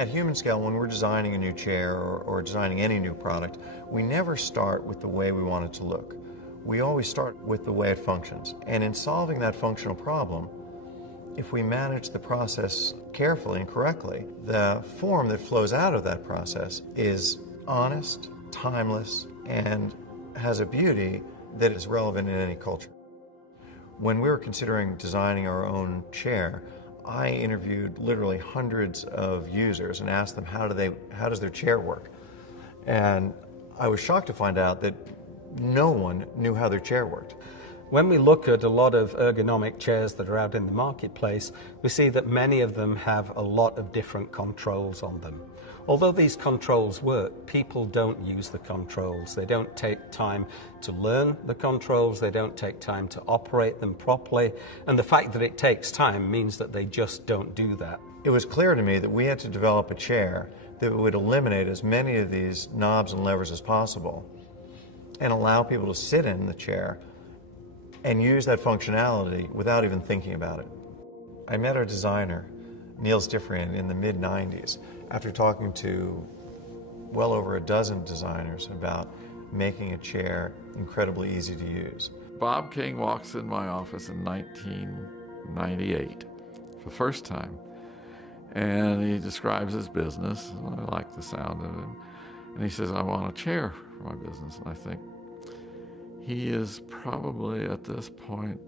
At Human Scale, when we're designing a new chair or designing any new product, we never start with the way we want it to look. We always start with the way it functions. And in solving that functional problem, if we manage the process carefully and correctly, the form that flows out of that process is honest, timeless, and has a beauty that is relevant in any culture. When we were considering designing our own chair, I interviewed literally hundreds of users and asked them how does their chair work? And I was shocked to find out that no one knew how their chair worked. When we look at a lot of ergonomic chairs that are out in the marketplace, we see that many of them have a lot of different controls on them. Although these controls work, people don't use the controls. They don't take time to learn the controls, they don't take time to operate them properly, and the fact that it takes time means that they just don't do that. It was clear to me that we had to develop a chair that would eliminate as many of these knobs and levers as possible and allow people to sit in the chair and use that functionality without even thinking about it. I met our designer, Niels Diffrian, in the mid-90s after talking to well over a dozen designers about making a chair incredibly easy to use. Bob King walks in my office in 1998 for the first time, and he describes his business, and I like the sound of him, and he says, I want a chair for my business, and I think, he is probably at this point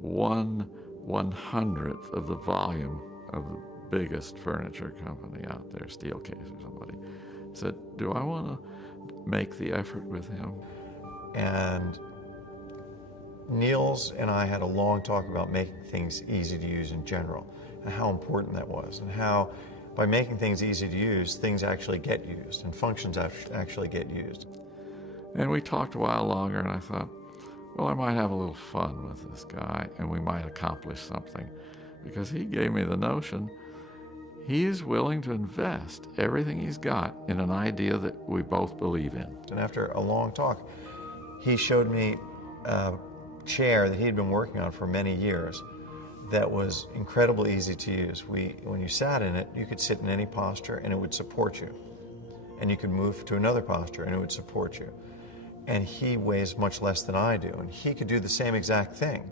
1/100th of the volume of the biggest furniture company out there, Steelcase or somebody. Said, do I want to make the effort with him? And Niels and I had a long talk about making things easy to use in general and how important that was, and how by making things easy to use, things actually get used and functions actually get used. And we talked a while longer, and I thought, well, I might have a little fun with this guy, and we might accomplish something. Because he gave me the notion, he is willing to invest everything he's got in an idea that we both believe in. And after a long talk, he showed me a chair that he'd been working on for many years that was incredibly easy to use. When you sat in it, you could sit in any posture and it would support you. And you could move to another posture and it would support you. And he weighs much less than I do, and he could do the same exact thing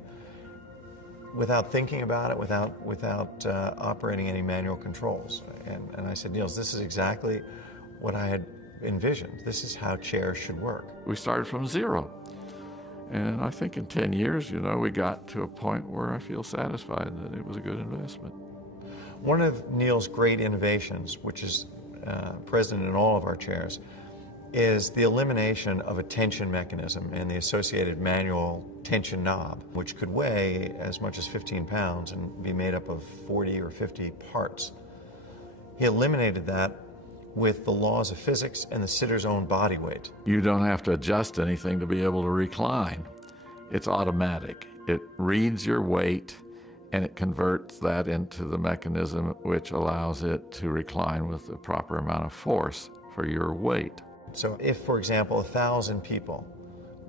without thinking about it, without operating any manual controls. And I said, Niels, this is exactly what I had envisioned. This is how chairs should work. We started from zero. And I think in 10 years, we got to a point where I feel satisfied that it was a good investment. One of Niels' great innovations, which is present in all of our chairs, is the elimination of a tension mechanism and the associated manual tension knob, which could weigh as much as 15 pounds and be made up of 40 or 50 parts. He eliminated that with the laws of physics and the sitter's own body weight. You don't have to adjust anything to be able to recline. It's automatic. It reads your weight and it converts that into the mechanism which allows it to recline with the proper amount of force for your weight. So if, for example, 1,000 people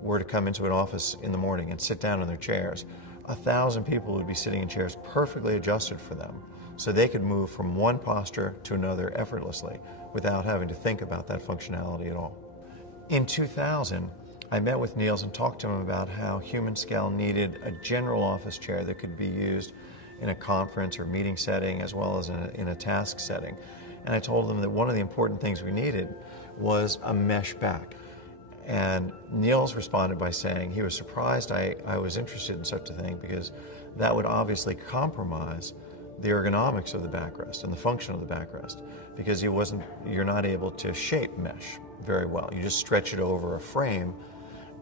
were to come into an office in the morning and sit down in their chairs, 1,000 people would be sitting in chairs perfectly adjusted for them, so they could move from one posture to another effortlessly without having to think about that functionality at all. In 2000, I met with Niels and talked to him about how Human Scale needed a general office chair that could be used in a conference or meeting setting as well as in a task setting. And I told them that one of the important things we needed was a mesh back. And Niels responded by saying he was surprised I was interested in such a thing because that would obviously compromise the ergonomics of the backrest and the function of the backrest, because you're not able to shape mesh very well. You just stretch it over a frame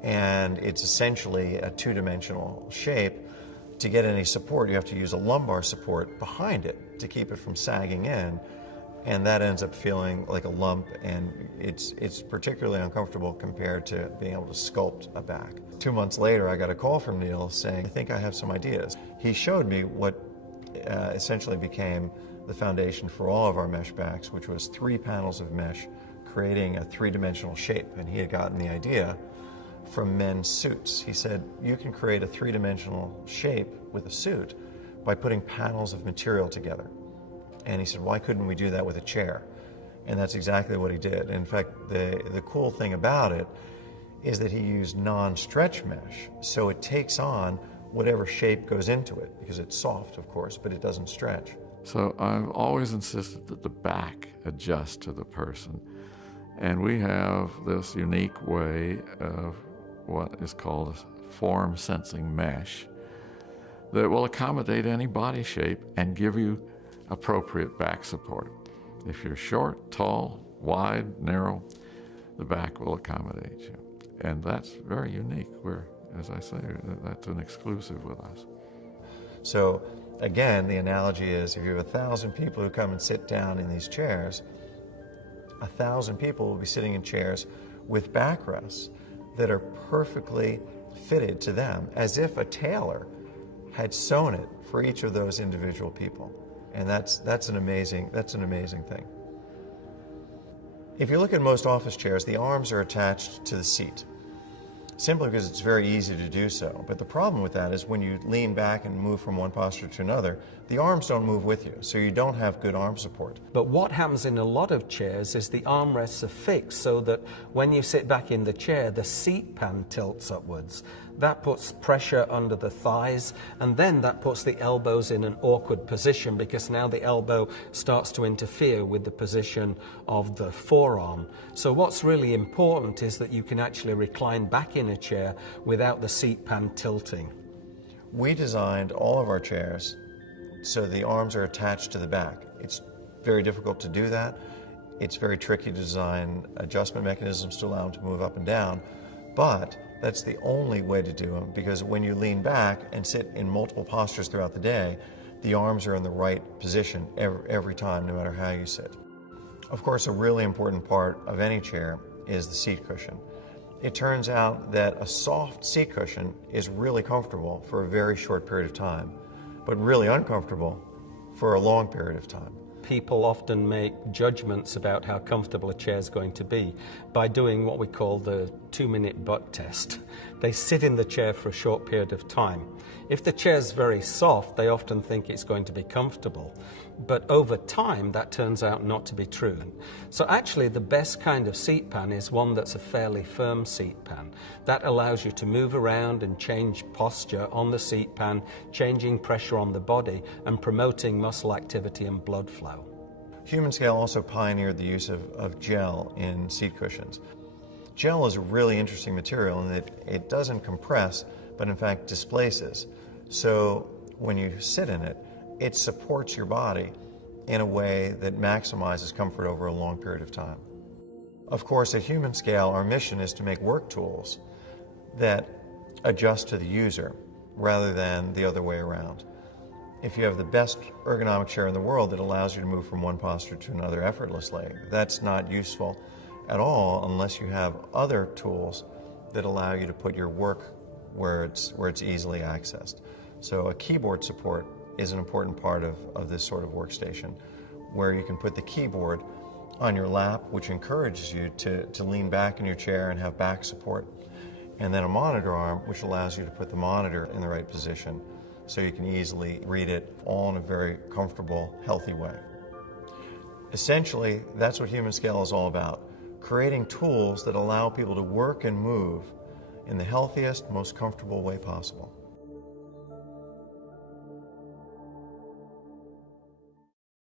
and it's essentially a two-dimensional shape. To get any support, you have to use a lumbar support behind it to keep it from sagging in, and that ends up feeling like a lump, and it's particularly uncomfortable compared to being able to sculpt a back. 2 months later, I got a call from Neil saying, I think I have some ideas. He showed me what essentially became the foundation for all of our mesh backs, which was 3 panels of mesh creating a 3-dimensional shape, and he had gotten the idea from men's suits. He said, you can create a 3-dimensional shape with a suit by putting panels of material together. And he said, why couldn't we do that with a chair? And that's exactly what he did. In fact, the cool thing about it is that he used non-stretch mesh, so it takes on whatever shape goes into it, because it's soft, of course, but it doesn't stretch. So I've always insisted that the back adjusts to the person. And we have this unique way of what is called a form sensing mesh that will accommodate any body shape and give you appropriate back support. If you're short, tall, wide, narrow, the back will accommodate you. And that's very unique. As I say, that's an exclusive with us. So again, the analogy is if you have 1,000 people who come and sit down in these chairs, 1,000 people will be sitting in chairs with backrests that are perfectly fitted to them, as if a tailor had sewn it for each of those individual people. And that's an amazing thing. If you look at most office chairs, the arms are attached to the seat, simply because it's very easy to do so. But the problem with that is when you lean back and move from one posture to another, the arms don't move with you, so you don't have good arm support. But what happens in a lot of chairs is the armrests are fixed so that when you sit back in the chair, the seat pan tilts upwards. That puts pressure under the thighs, and then that puts the elbows in an awkward position because now the elbow starts to interfere with the position of the forearm. So what's really important is that you can actually recline back in a chair without the seat pan tilting. We designed all of our chairs so the arms are attached to the back. It's very difficult to do that. It's very tricky to design adjustment mechanisms to allow them to move up and down, but that's the only way to do them, because when you lean back and sit in multiple postures throughout the day, the arms are in the right position every time, no matter how you sit. Of course, a really important part of any chair is the seat cushion. It turns out that a soft seat cushion is really comfortable for a very short period of time, but really uncomfortable for a long period of time. People often make judgments about how comfortable a chair is going to be by doing what we call the 2-minute butt test. They sit in the chair for a short period of time. If the chair's very soft, they often think it's going to be comfortable. But over time, that turns out not to be true. So actually, the best kind of seat pan is one that's a fairly firm seat pan. That allows you to move around and change posture on the seat pan, changing pressure on the body and promoting muscle activity and blood flow. Humanscale also pioneered the use of gel in seat cushions. Gel is a really interesting material in that it doesn't compress, but in fact displaces. So when you sit in it, it supports your body in a way that maximizes comfort over a long period of time. Of course, at Humanscale, our mission is to make work tools that adjust to the user rather than the other way around. If you have the best ergonomic chair in the world that allows you to move from one posture to another effortlessly, that's not useful at all unless you have other tools that allow you to put your work where it's easily accessed. So a keyboard support is an important part of this sort of workstation, where you can put the keyboard on your lap, which encourages you to lean back in your chair and have back support, and then a monitor arm, which allows you to put the monitor in the right position so you can easily read it all in a very comfortable, healthy way. Essentially, that's what Humanscale is all about, creating tools that allow people to work and move in the healthiest, most comfortable way possible.